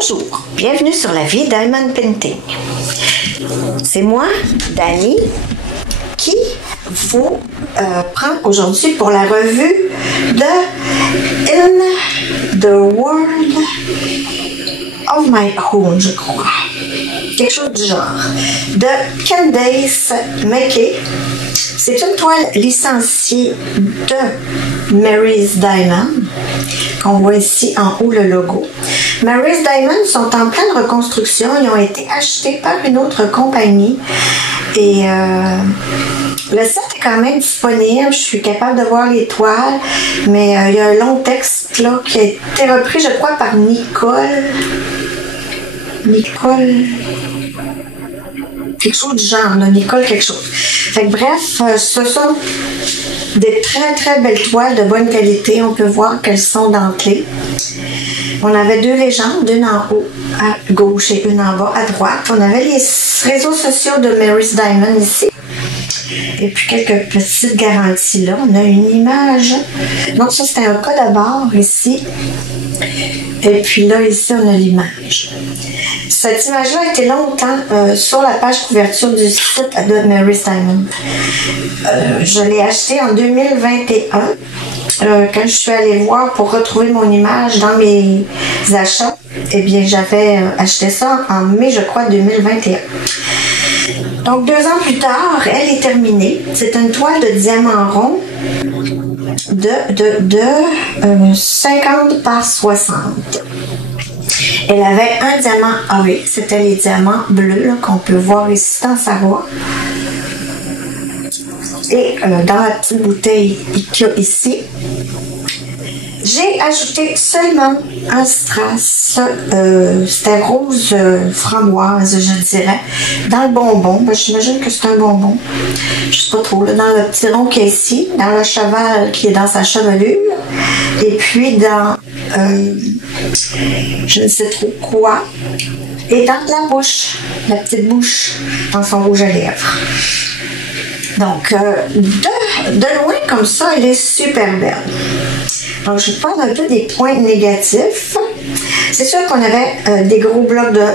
Bonjour, bienvenue sur la vie Diamond Painting. C'est moi, Dani, qui vous prend aujourd'hui pour la revue de In the World of My Own, je crois. Quelque chose du genre. De Candace McKay. C'est une toile licenciée de Mary's Diamond, qu'on voit ici en haut le logo. Mary's Diamond sont en pleine reconstruction. Ils ont été achetés par une autre compagnie. Et le site est quand même disponible. Je suis capable de voir les toiles. Mais il y a un long texte là, qui a été repris, je crois, par Nicole. Quelque chose du genre, là, Nicole quelque chose. Fait que bref, ce sont des très très belles toiles de bonne qualité. On peut voir qu'elles sont dentelées. On avait deux légendes, une en haut à gauche et une en bas à droite. On avait les réseaux sociaux de Mary's Diamond ici. Et puis quelques petites garanties là. On a une image. Donc ça c'était un code à barre ici. Et puis là, ici, on a l'image. Cette image-là a été longtemps sur la page couverture du site de Mary's Diamond. Je l'ai acheté en 2021 quand je suis allée voir pour retrouver mon image dans mes achats. Eh bien, j'avais acheté ça en mai, je crois, 2021. Donc, 2 ans plus tard, elle est terminée. C'est une toile de diamant rond de 50 par 60. Elle avait un diamant AV, c'était les diamants bleus qu'on peut voir ici dans sa voie. Et dans la petite bouteille qu'il y a ici, j'ai ajouté seulement un strass, c'était rose framboise, je dirais, dans le bonbon. Ben, j'imagine que c'est un bonbon. Je sais pas trop, là, dans le petit rond qui est ici, dans le cheval qui est dans sa chevelure, et puis dans, je ne sais trop quoi, et dans la bouche, la petite bouche, dans son rouge à lèvres. Donc, de loin comme ça, elle est super belle. Donc, je parle un peu des points négatifs. C'est sûr qu'on avait des gros blocs de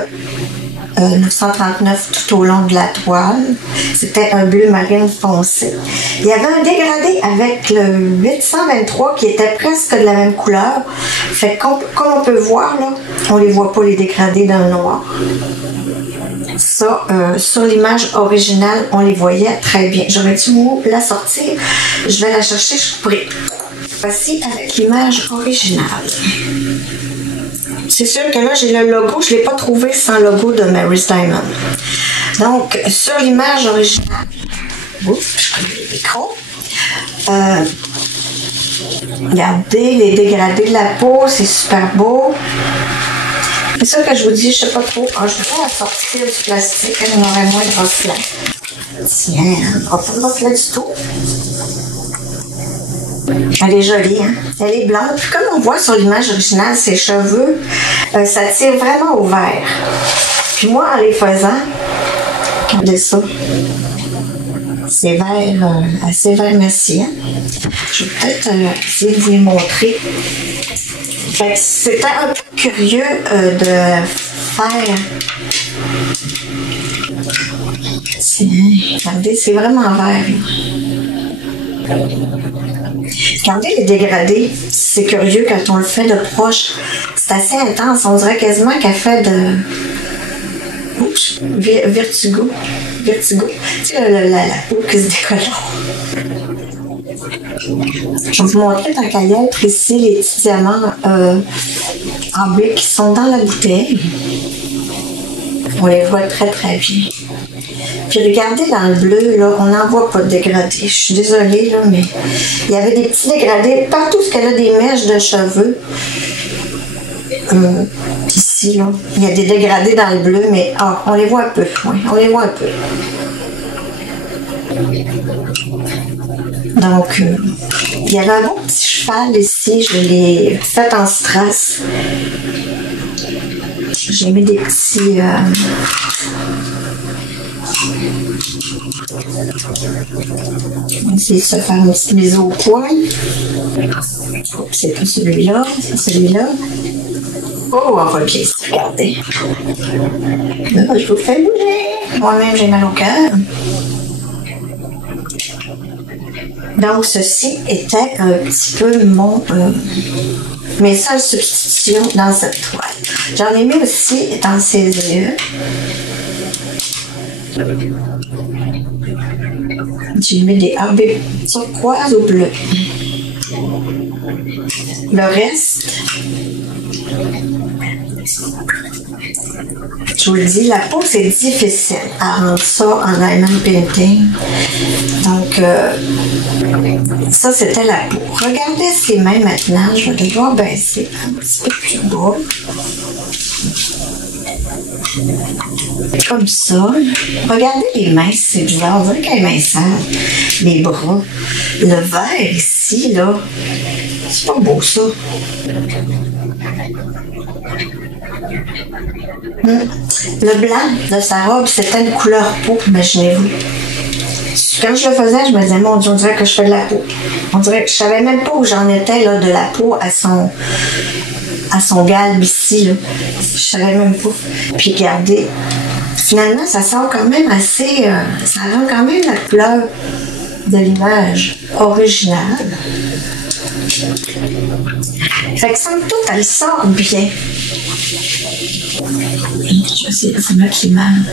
939 tout au long de la toile. C'était un bleu marine foncé. Il y avait un dégradé avec le 823 qui était presque de la même couleur. Fait que, comme on peut voir, là, on ne les voit pas les dégradés dans le noir. Ça, sur l'image originale, on les voyait très bien. J'aurais dû vous la sortir. Je vais la chercher, je pourrais. Voici avec l'image originale. C'est sûr que là, j'ai le logo. Je ne l'ai pas trouvé sans logo de Mary's Diamond. Donc, sur l'image originale, ouf, je prends le micro. Regardez les dégradés de la peau, c'est super beau. C'est ça que je vous dis, je ne sais pas trop. Je vais pas la sortir du plastique, elle en aurait moins de reflet. Tiens, pas de reflet du tout. Elle est jolie, hein? Elle est blanche. Puis comme on voit sur l'image originale, ses cheveux, ça tire vraiment au vert. Puis moi, en les faisant, regardez ça. C'est vert, assez vert merci. Hein? Je vais peut-être essayer de vous les montrer. C'était un peu curieux de faire. Tiens, regardez, c'est vraiment vert. Regardez les dégradés, c'est curieux quand on le fait de proche. C'est assez intense, on dirait quasiment qu'elle fait de... Oups, vertigo. Tu sais, la peau qui se décolore. Je vais vous montrer tant qu'à y être ici les petits diamants en bleu qui sont dans la bouteille. On les voit très très bien. Puis regardez dans le bleu, là, on n'en voit pas de dégradés. Je suis désolée, là, mais il y avait des petits dégradés partout ce qu'elle a des mèches de cheveux. Ici, là, il y a des dégradés dans le bleu, mais on les voit un peu. Oui, on les voit un peu. Donc, il y avait un bon petit cheval ici. Je l'ai fait en strass. J'ai mis des petits... On va essayer de se faire une petite mise au point. C'est pas celui-là, c'est celui-là. Oh, on va bien se regarder. Là, je vous fais bouger. Moi-même, j'ai mal au cœur. Donc, ceci était un petit peu mes seules substitutions dans cette toile. J'en ai mis aussi dans ses yeux. J'ai mis des arbres turquoise ou bleu. Le reste, je vous le dis, la peau, c'est difficile à rendre ça en diamond painting. Donc, ça, c'était la peau. Regardez ses mains maintenant. Je vais devoir baisser un petit peu plus bas. Comme ça. Regardez les mains, c'est bizarre. On dirait qu'elle est main sale. Les bras. Le vert ici, là, c'est pas beau, ça. Le blanc de sa robe, c'était une couleur peau, imaginez-vous. Quand je le faisais, je me disais, mon Dieu, on dirait que je fais de la peau. On dirait que je savais même pas où j'en étais, là, de la peau à son galbe ici, là. Je savais même pas. Puis regardez, finalement, ça sort quand même assez, ça rend quand même la couleur de l'image originale. Fait que somme toute, elle sort bien. Je vais essayer de vous mettre l'image.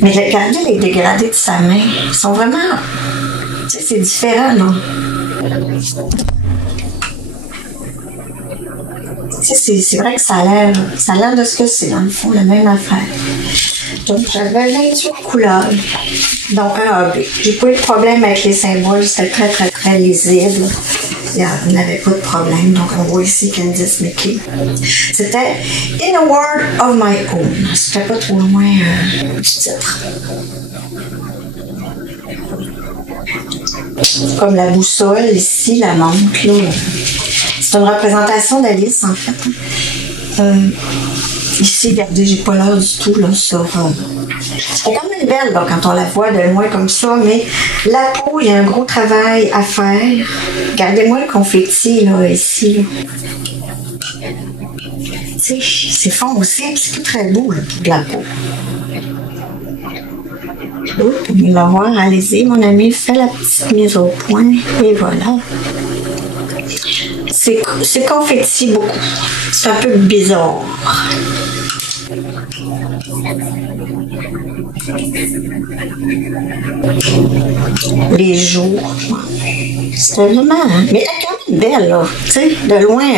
Mais regardez les dégradés de sa main. Ils sont vraiment... Tu sais, c'est différent, là. Tu sais, c'est vrai que ça a l'air de ce que c'est, dans le fond, la même affaire. Donc, j'avais 28 couleurs, dont un AB. J'ai pas eu de problème avec les symboles, c'était très, très, très lisible. Il n'y avait pas de problème. Donc, on voit ici Candice Mickey. C'était In a World of My Own. C'était pas trop loin du titre. Comme la boussole ici, la montre, là. C'est une représentation d'Alice, en fait. Ici, regardez, j'ai pas l'air du tout, là, sur... C'est quand même belle, là, quand on la voit de loin comme ça, mais la peau, il y a un gros travail à faire. Regardez-moi le confetti, là, ici, là. Tu sais, c'est foncé, c'est pas très beau, là, de la peau. Oups, vous le voir, allez-y, mon ami, fait la petite mise au point, et voilà. C'est confetti beaucoup. C'est un peu bizarre. Les jours. C'était vraiment... Mais elle est quand même belle, là. Tu sais, de loin.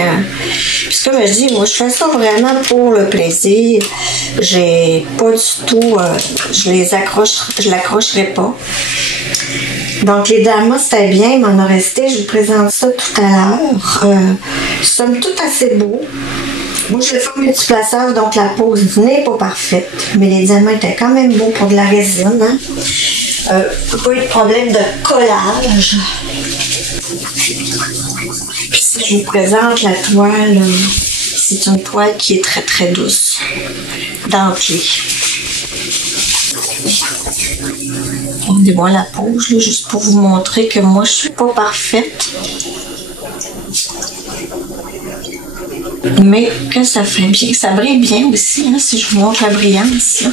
Puis comme je dis, moi, je fais ça vraiment pour le plaisir. J'ai pas du tout... je l'accrocherai pas. Donc, les damas, c'était bien, il m'en a resté. Je vous présente ça tout à l'heure. Somme toute assez beau. Moi, je le fais au multiplaceur, donc la pose n'est pas parfaite. Mais les diamants étaient quand même beaux pour de la résine. Hein? Pas eu de problème de collage. Puis si je vous présente la toile, c'est une toile qui est très, très douce. Dentelée. Regardez-moi la pose, là, juste pour vous montrer que moi, je suis pas parfaite. Mais que ça fait bien. Ça brille bien aussi, hein, si je vous montre la brillance. Là.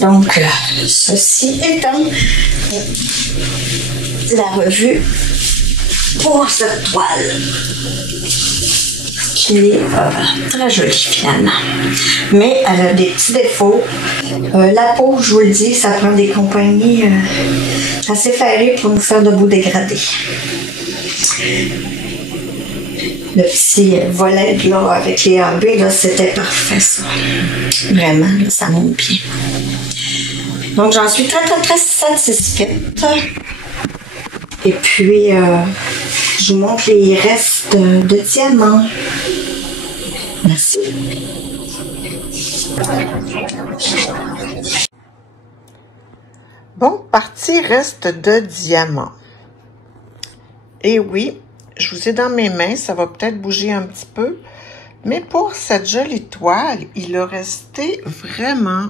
Donc, ceci étant la revue pour cette toile. Qui est très jolie finalement. Mais elle a des petits défauts. La peau, je vous le dis, ça prend des compagnies assez ferrées pour nous faire de beaux dégradés. Le petit volet là, avec les AB, là, c'était parfait ça. Vraiment, là, ça monte bien. Donc j'en suis très très très satisfaite. Et puis je vous montre les restes de diamants. Merci. Bon, partie reste de diamants. Et oui, je vous ai dans mes mains, ça va peut-être bouger un petit peu. Mais pour cette jolie toile, il a resté vraiment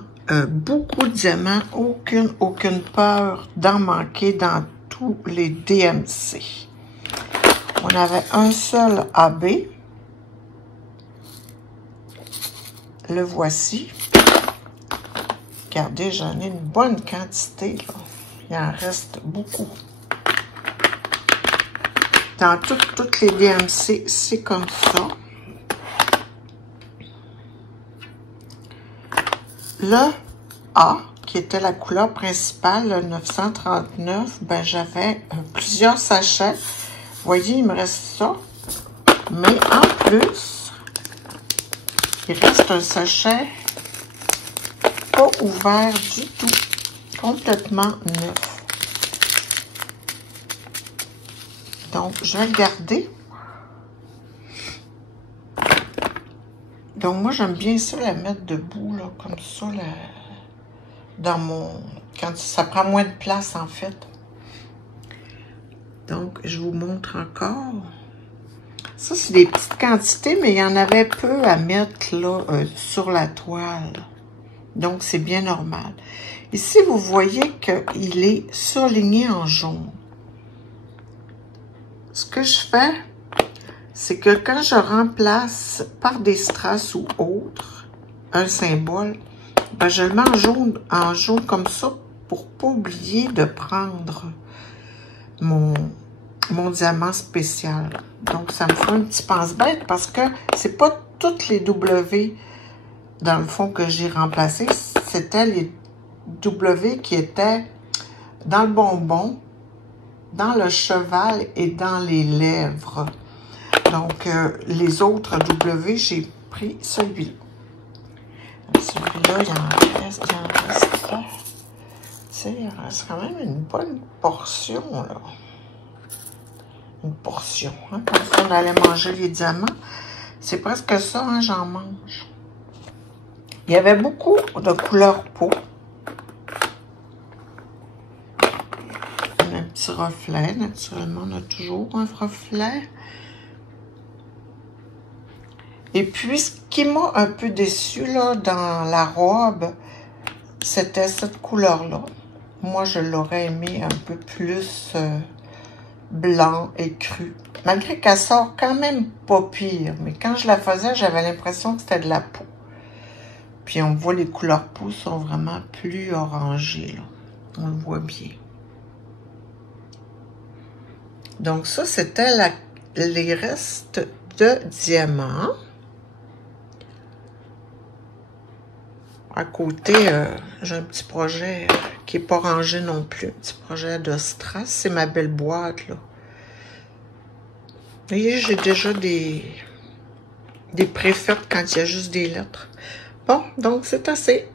beaucoup de diamants. Aucune peur d'en manquer dans tous les DMC. On avait un seul AB. Le voici. Regardez, j'en ai une bonne quantité, là. Il en reste beaucoup. Dans toutes les DMC, c'est comme ça. Le A, qui était la couleur principale, le 939, ben j'avais plusieurs sachets. Vous voyez, il me reste ça. Mais en plus, il reste un sachet pas ouvert du tout, complètement neuf. Donc, je vais le garder. Donc, moi, j'aime bien ça, la mettre debout, là, comme ça, là, dans mon... Quand ça prend moins de place, en fait. Donc, je vous montre encore. Ça, c'est des petites quantités, mais il y en avait peu à mettre, là, sur la toile. Donc, c'est bien normal. Ici, vous voyez qu'il est surligné en jaune. Ce que je fais, c'est que quand je remplace par des strass ou autre un symbole, ben je le mets en jaune comme ça pour pas oublier de prendre mon diamant spécial. Donc, ça me fait un petit pense-bête parce que c'est pas toutes les W dans le fond que j'ai remplacé. C'était les W qui étaient dans le bonbon, dans le cheval et dans les lèvres. Donc, les autres W, j'ai pris celui-là. Celui-là, il en reste là. Tu sais, il en reste quand même une bonne portion, là. Une portion, hein, comme ça, on allait manger les diamants. C'est presque ça, hein, j'en mange. Il y avait beaucoup de couleur peau. Un petit reflet, naturellement, on a toujours un reflet. Et puis, ce qui m'a un peu déçu là, dans la robe, c'était cette couleur-là. Moi, je l'aurais aimé un peu plus blanc et cru. Malgré qu'elle sort quand même pas pire. Mais quand je la faisais, j'avais l'impression que c'était de la peau. Puis, on voit les couleurs peau sont vraiment plus orangées, là. On le voit bien. Donc, ça, c'était les restes de diamants. À côté, j'ai un petit projet qui n'est pas rangé non plus. Un petit projet de strass. C'est ma belle boîte, là. Vous voyez, j'ai déjà des préfaites quand il y a juste des lettres. Bon, donc c'est assez.